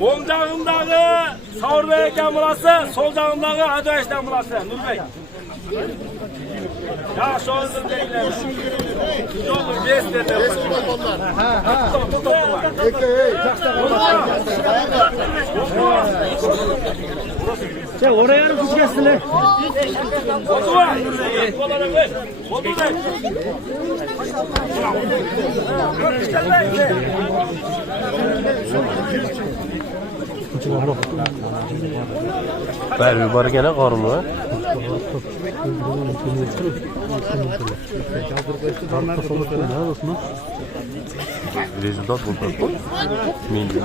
Oğul жағындағы Сауырбек екен burası, sol жағындағы Adoyesh'ten burası, Nurbek. Ya şu anda değiller. Yolu beslerler. Sen oraya mı düşeceksin? Oldu mu? Oldu mu? Ver bir barı gene karlı. Rezultat buldu. Milli.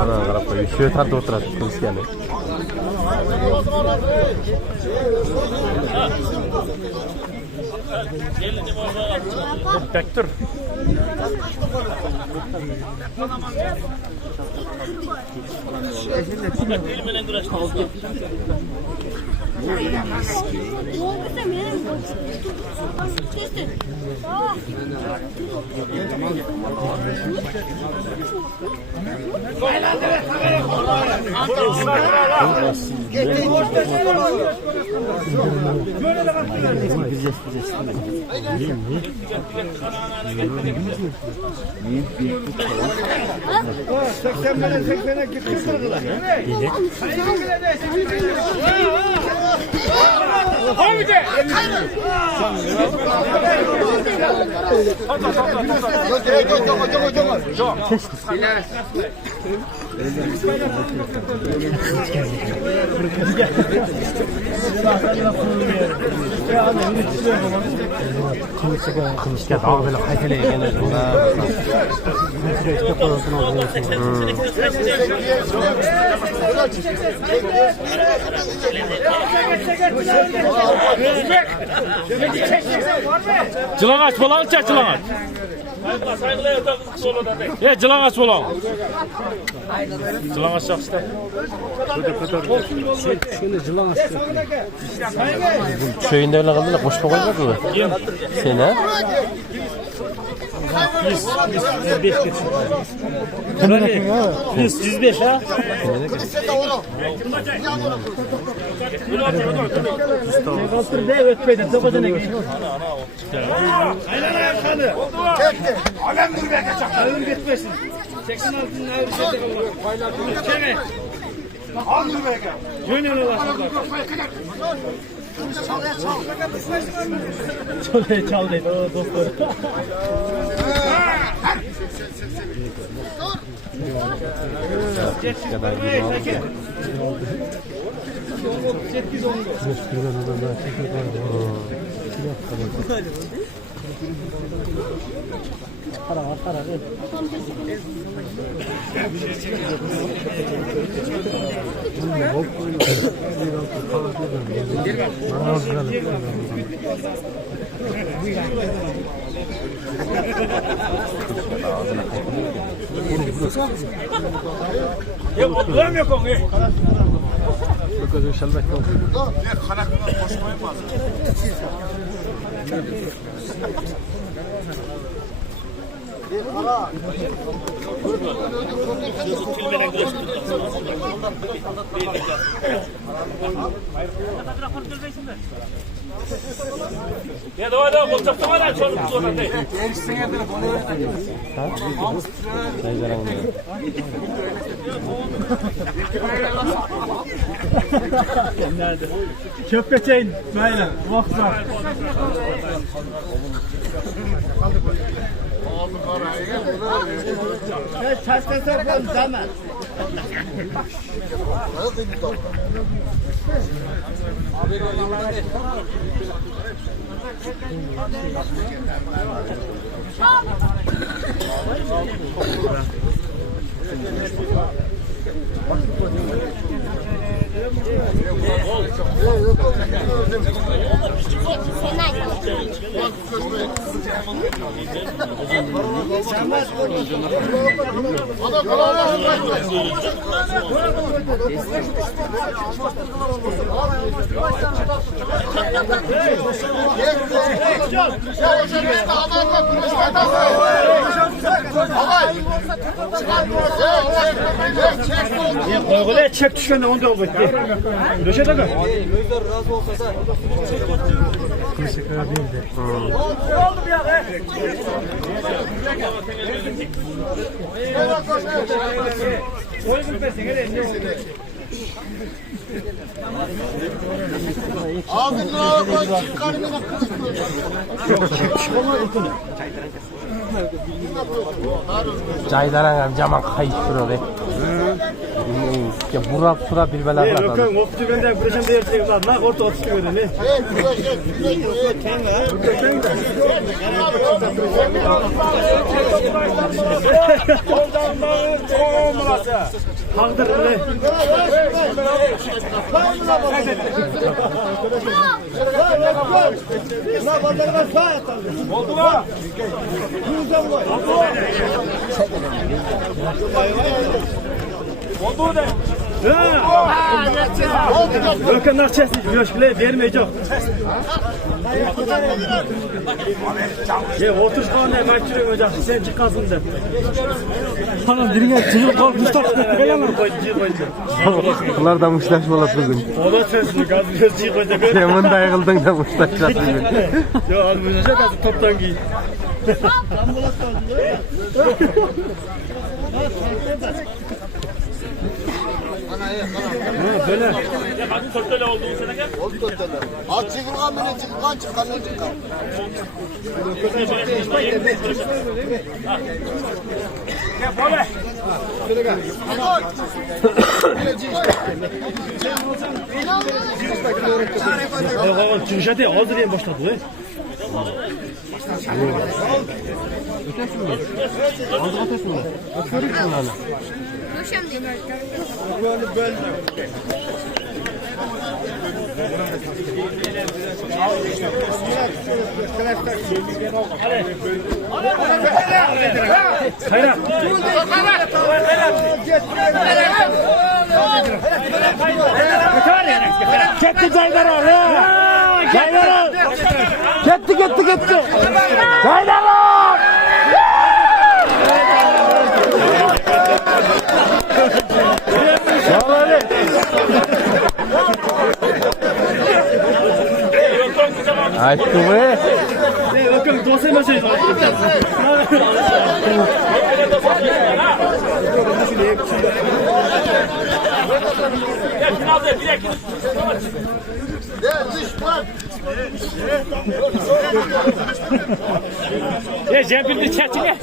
Ana qarab qo'y. Shu yerda o'tiradi qilishgani. Bektir. Kılıçga daha böyle kaytalayan Cılağaç falan çek cılağaç. Cılağaç falan. Cılağaç çek işte. Şöyle cılan Köyünde öyle kaldı da koşma koymadı mı? Sen ha? 105 geçsin. 105 ha? Kaltır de ötmeydi. Topacana geçin. Aynen ayaklanı. Çekti. Alem dur be kaçak. Alem gitmesin. 86'ın ayrı şeyde kalır. Çekme. Al dur be kaçak. Yönel olasın. Çalıyor çaldı doktor. Para. Oturam yok onu. Gözü şalbek oldu. Ya давай, болчақты бара, sonra değil. Nerede? Köpkeçeyin, böyle, vaksa. Çaşkasa falan zaman. Koygula çek düşkende onda oldu. Döşe de. Caydaran jaman kayıp duruyor be. Burap surap bilbeler var. Bakın okçu bende buraya da yerçek var. Nak orta otuz göre ne? Haqdır ne? Oldu mu? Oldu de. Bakın nakçesi yoş bile vermeyecek. Ya otur kalmaya mahkûr olacak. Sen çıkarsın de. Tamam birine çocuk kal Mustafa. Gelemem koyucu. Bunlar da muştaş bolat bugün. O da sensin gaz gözü koyacak. Hemen da yıkıldın da muştaşlar bugün. Yo al bu ne kadar toptan giy. Böyle. Hadi tortele olduğun sene gel. Oldu totalı. At çıkılgan mı ne çıkılgan çıkılgan ne çıkılgan. Gel böyle. Çıkışa değil hazır yem başladı. Hayır. Gitti Caydara. Caydara. Gitti. Caydara. Açtı be. Bakın dosya mesajı. Gel finalde bir dakika. Ya cebinde çetine.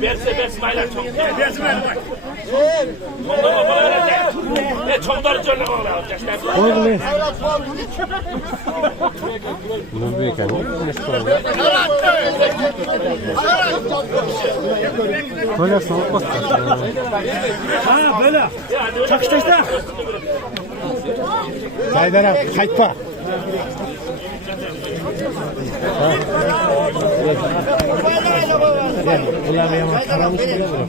Verse baylar çok. Verse baylar. Ne çokları canlı olacak. Bunu büyük yani. Böyle soğuk bak. Ha böyle. Çakışta işte. Caydara kayıtma. Ulan yaman karamış biliyor musun?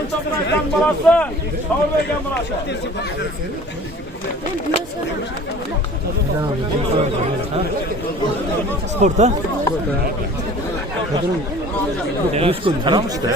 Antalya'dan balası. Sağırdan balası. Sporta. Taramış da.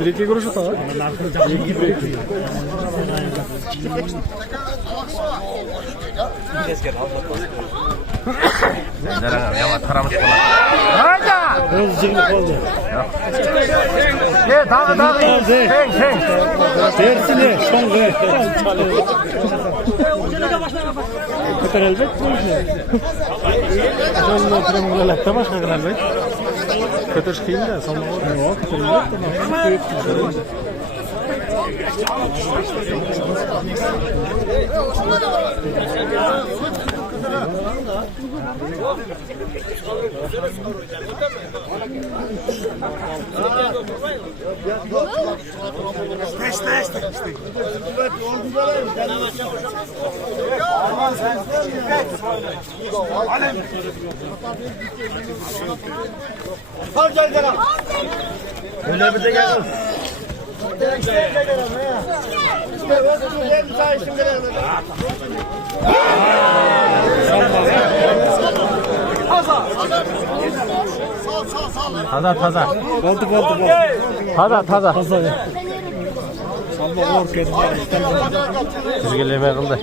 Bir-iki kuruş da var. Nereye ya taramış falan. Hayda! Ne daha sen. Tersine son ver. Kadar elbet bu işe. Ondan sonra mulakta başka kadar elbet. Kötü kıyım da sonra yok. Öyle bir de gel. Taza. Oldu. Taza. Salma korkuyor. Çizgileme kıldı.